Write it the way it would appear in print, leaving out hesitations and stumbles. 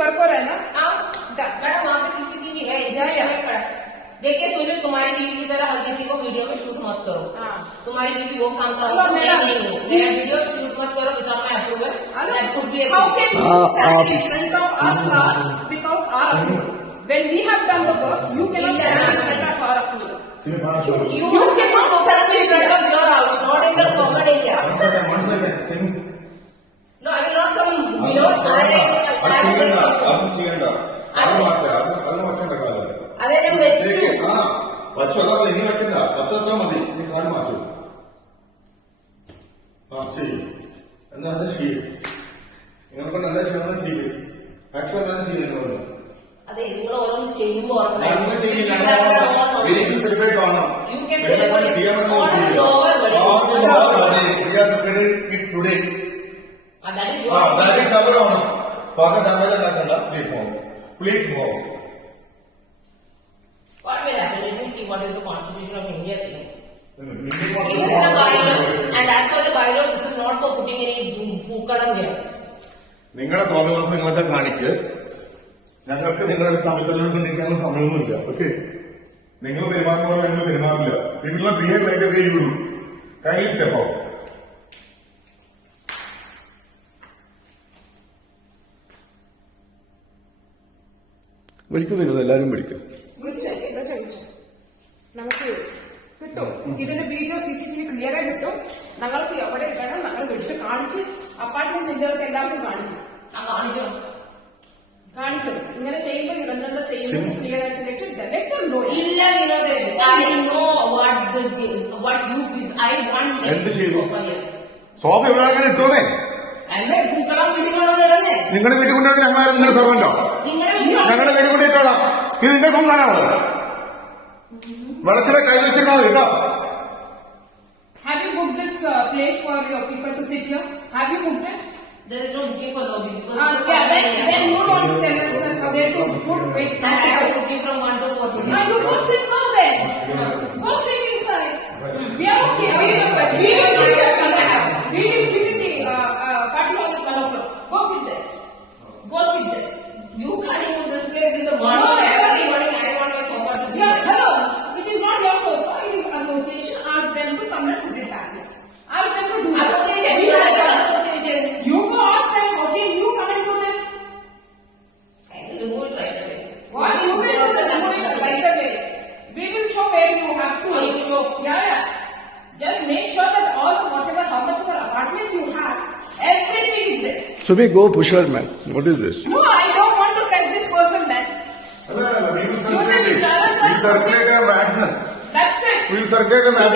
वर्क हो रहा है ना? मैडम वहाँ पे सीसीटीवी है, इसलिए खड़ा। देखिए सुनील, तुम्हारी बीवी की तरह हर किसी को वीडियो में शूट मत करो। तुम्हारी बीवी वो काम का नहीं हो, मेरा वीडियो शूट मत करो without my approval. That could be How can you stand in front of us without our approval? When we have done the work, you cannot stand in front of our approval. You cannot open in front of your house, not in the common area. No, I will not come below. അതെ ഞാൻ വെച്ചു. പച്ചവെള്ളം ഇനി വെക്കണ്ട, പച്ചവെള്ളം മതി. നീ കാല് മാറ്റൂ. ചെയ്യും എന്താ ചെയ്യും. നിങ്ങൾക്ക് നല്ല ക്ഷമ ചെയ്യും. മാക്സിമം എന്താ ചെയ്യും നിങ്ങൾ. അതെ, നിങ്ങൾ ഓരോന്ന് ചെയ്യുമ്പോൾ ചെയ്യില്ല. സെലിബ്രേറ്റ് ആണോ ചെയ്യാൻ ടുഡേ സബറാണോ പാർട്ടി ഡാമേജ് ഉണ്ടാക്കണ്ട. Please mom, please mom. What will happen? Let me see what is the Constitution of India saying. It is in the bylaw, and as per the bylaw, this is not for putting any പൂക്കളം here. നിങ്ങളുടെ തോന്നുന്ന നിങ്ങളെ കാണിക്ക്. ഞങ്ങൾക്ക് നിങ്ങളുടെ തമിഴ്നാട്ടിൽ സമയമൊന്നുമില്ല. ഓക്കെ, നിങ്ങൾ പെരുമാറുമ്പോൾ ഞങ്ങൾ പെരുമാറില്ല. നിങ്ങളുടെ ബിഹേവ് ലൈക്ക് ഒക്കെ you do. Kindly step out. വിളിക്കുന്നില്ല, എല്ലാരും വിളിക്കും. നമുക്ക് കിട്ടും ഇതിന്റെ വീഡിയോ CCTV ക്ലിയർ ആയി കിട്ടും. ഞങ്ങൾക്ക് എവിടെ വേണം ഞങ്ങൾ വിളിച്ച് കാണിച്ച് അപ്പാർട്ട്മെന്റ് ഇന്ത്യകൾക്ക് എല്ലാവർക്കും കാണിക്കും. ഇങ്ങനെ ചെയ്യുമ്പോൾ ഇതെന്താ ചെയ്യുന്നത് ക്ലിയർ ആയിട്ട് ഇല്ല Vinod, I know what you I want. എന്ത് ചെയ്തു? സോഫ എവിടെ അങ്ങനെ ഇട്ടോന്നേ. എന്നെ പൂക്കളം വീട്ടിൽ കൊണ്ടുവന്നിടന്നേ. നിങ്ങളുടെ വീട്ടിൽ കൊണ്ടുവന്ന് ഞങ്ങൾ നിങ്ങളുടെ സർവന്റോ? ഞങ്ങളുടെ വീട്ടിൽ കൊണ്ട് ഇട്ടോളാം. ഇത് നിങ്ങളുടെ സംസ്ഥാനമാണോ? വെളച്ചിലെ കൈ വെച്ചിരുന്നാൽ കേട്ടോ. Have you booked this place for your people to sit here? Have you booked it? There is no booking for lobby because then you don't tell us where to wait. I have booking from 1 to 4. You go sit now then. Go sit inside. We are okay. We will give you the party hall at 1 o'clock. Go sit there. You can't use this place in the morning. No, every morning I want my sofa to be. Yeah, hello. It is not your sofa. It is association. Ask them to come and put it back. Yes. Ask them to do that. Association. You go ask them. Okay, you come and do this. I will remove it right away. What you will remove it right away. We will show where you have to. Oh, you show. Yeah. Just make sure that all whatever how much of an apartment you have, everything is there. Subhi, go push her, man. What is this? No, I don't want to touch this person, man. We'll circulate a madness. That's it. We'll circulate a madness.